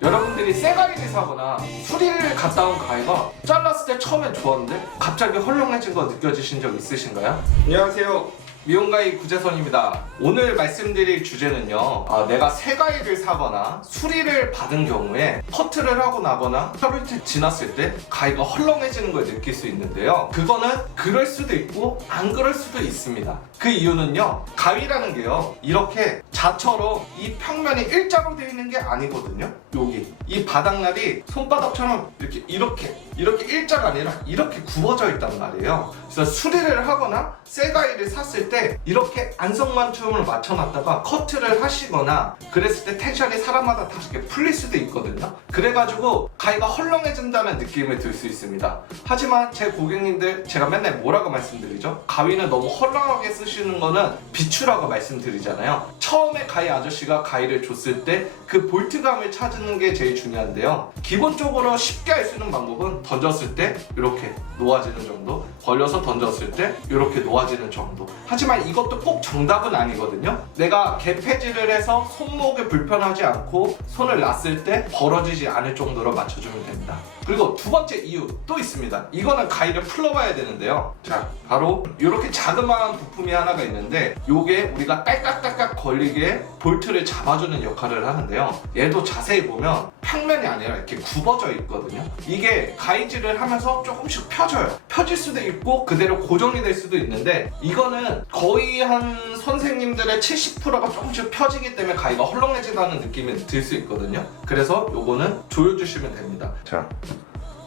여러분들이 새 가위를 사거나 수리를 갔다 온 가위가 잘랐을 때 처음엔 좋았는데 갑자기 헐렁해진 거 느껴지신 적 있으신가요? 안녕하세요. 미용가위 구재선입니다. 오늘 말씀드릴 주제는요, 내가 새 가위를 사거나 수리를 받은 경우에 커트를 하고 나거나 하루 이틀 지났을 때 가위가 헐렁해지는 걸 느낄 수 있는데요, 그거는 그럴 수도 있고 안 그럴 수도 있습니다. 그 이유는요, 가위라는 게요, 이렇게 자처럼 이 평면이 일자로 되어 있는 게 아니거든요. 여기 이 바닥날이 손바닥처럼 이렇게 일자가 아니라 이렇게 굽어져 있단 말이에요. 그래서 수리를 하거나 새 가위를 샀을 때 이렇게 안성맞춤을 맞춰놨다가 커트를 하시거나 그랬을 때 텐션이 사람마다 다르게 풀릴 수도 있거든요. 그래가지고 가위가 헐렁해진다는 느낌을 들 수 있습니다. 하지만 제 고객님들, 제가 맨날 뭐라고 말씀드리죠? 가위는 너무 헐렁하게 쓰시는 거는 비추라고 말씀드리잖아요. 처음에 가위 아저씨가 가위를 줬을 때 그 볼트감을 찾는 게 제일 중요한데요, 기본적으로 쉽게 할 수 있는 방법은 던졌을 때 이렇게 놓아지는 정도, 벌려서 던졌을 때 이렇게 놓아지는 정도. 하지만 이것도 꼭 정답은 아니거든요. 내가 개폐질을 해서 손목에 불편하지 않고 손을 놨을 때 벌어지지 않을 정도로 맞춰주면 됩니다. 그리고 두 번째 이유 또 있습니다. 이거는 가위를 풀러봐야 되는데요, 자, 바로 이렇게 자그마한 부품이 하나가 있는데 요게 우리가 딸깍딸깍 걸리게 볼트를 잡아주는 역할을 하는데요, 얘도 자세히 보면 평면이 아니라 이렇게 굽어져 있거든요. 이게 가위질을 하면서 조금씩 펴져요. 펴질 수도 있고 그대로 고정이 될 수도 있는데, 이거는 거의 한 선생님들의 70%가 조금씩 펴지기 때문에 가위가 헐렁해진다는 느낌이 들 수 있거든요. 그래서 요거는 조여주시면 됩니다. 자,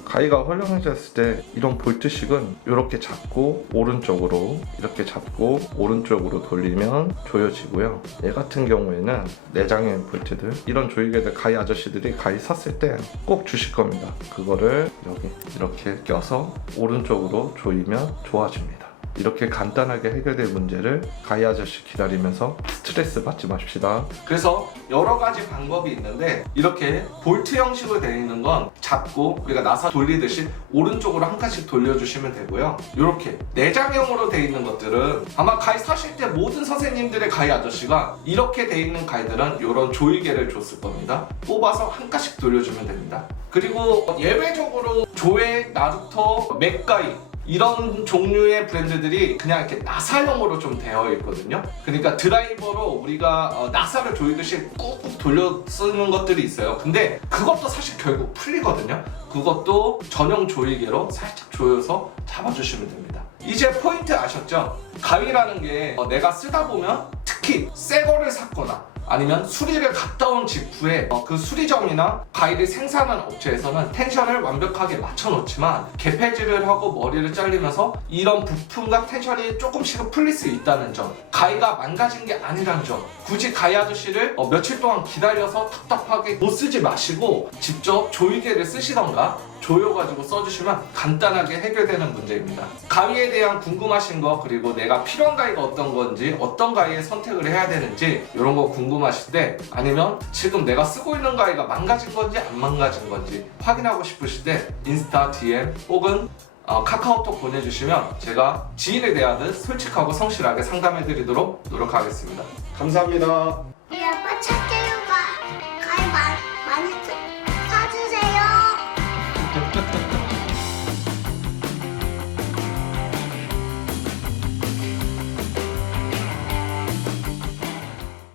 가위가 헐렁해졌을 때 이런 볼트식은 이렇게 잡고 오른쪽으로 이렇게 잡고 오른쪽으로 돌리면 조여지고요. 얘 같은 경우에는 내장형 볼트들, 이런 조이개들 가위 아저씨들이 가위 샀을 때 꼭 주실 겁니다. 그거를 여기 이렇게 껴서 오른쪽으로 조이면 좋아집니다. 이렇게 간단하게 해결될 문제를 가위 아저씨 기다리면서 스트레스 받지 맙시다. 그래서 여러 가지 방법이 있는데, 이렇게 볼트 형식으로 되어 있는 건 잡고 우리가 나사 돌리듯이 오른쪽으로 한 칸씩 돌려주시면 되고요. 이렇게 내장형으로 되어 있는 것들은 아마 가위 사실 때 모든 선생님들의 가위 아저씨가 이렇게 되어 있는 가위들은 이런 조이개를 줬을 겁니다. 뽑아서 한 칸씩 돌려주면 됩니다. 그리고 예외적으로 조에, 나루토, 맥가위, 이런 종류의 브랜드들이 그냥 이렇게 나사형으로 좀 되어 있거든요. 그러니까 드라이버로 우리가 나사를 조이듯이 꾹꾹 돌려 쓰는 것들이 있어요. 근데 그것도 사실 결국 풀리거든요. 그것도 전용 조이개로 살짝 조여서 잡아주시면 됩니다. 이제 포인트 아셨죠? 가위라는 게 내가 쓰다 보면, 특히 새 거를 샀거나 아니면 수리를 갔다 온 직후에 그 수리점이나 가위를 생산하는 업체에서는 텐션을 완벽하게 맞춰놓지만 개폐질을 하고 머리를 잘리면서 이런 부품과 텐션이 조금씩은 풀릴 수 있다는 점, 가위가 망가진 게 아니라는 점, 굳이 가위 아저씨를 며칠 동안 기다려서 답답하게 못 쓰지 마시고 직접 조이개를 쓰시던가 조여가지고 써주시면 간단하게 해결되는 문제입니다. 가위에 대한 궁금하신 거, 그리고 내가 필요한 가위가 어떤 건지, 어떤 가위에 선택을 해야 되는지 이런 거 궁금하실 때, 아니면 지금 내가 쓰고 있는 가위가 망가진 건지 안 망가진 건지 확인하고 싶으실 때 인스타 DM 혹은 카카오톡 보내주시면 제가 지인에 대하듯 솔직하고 성실하게 상담해드리도록 노력하겠습니다. 감사합니다.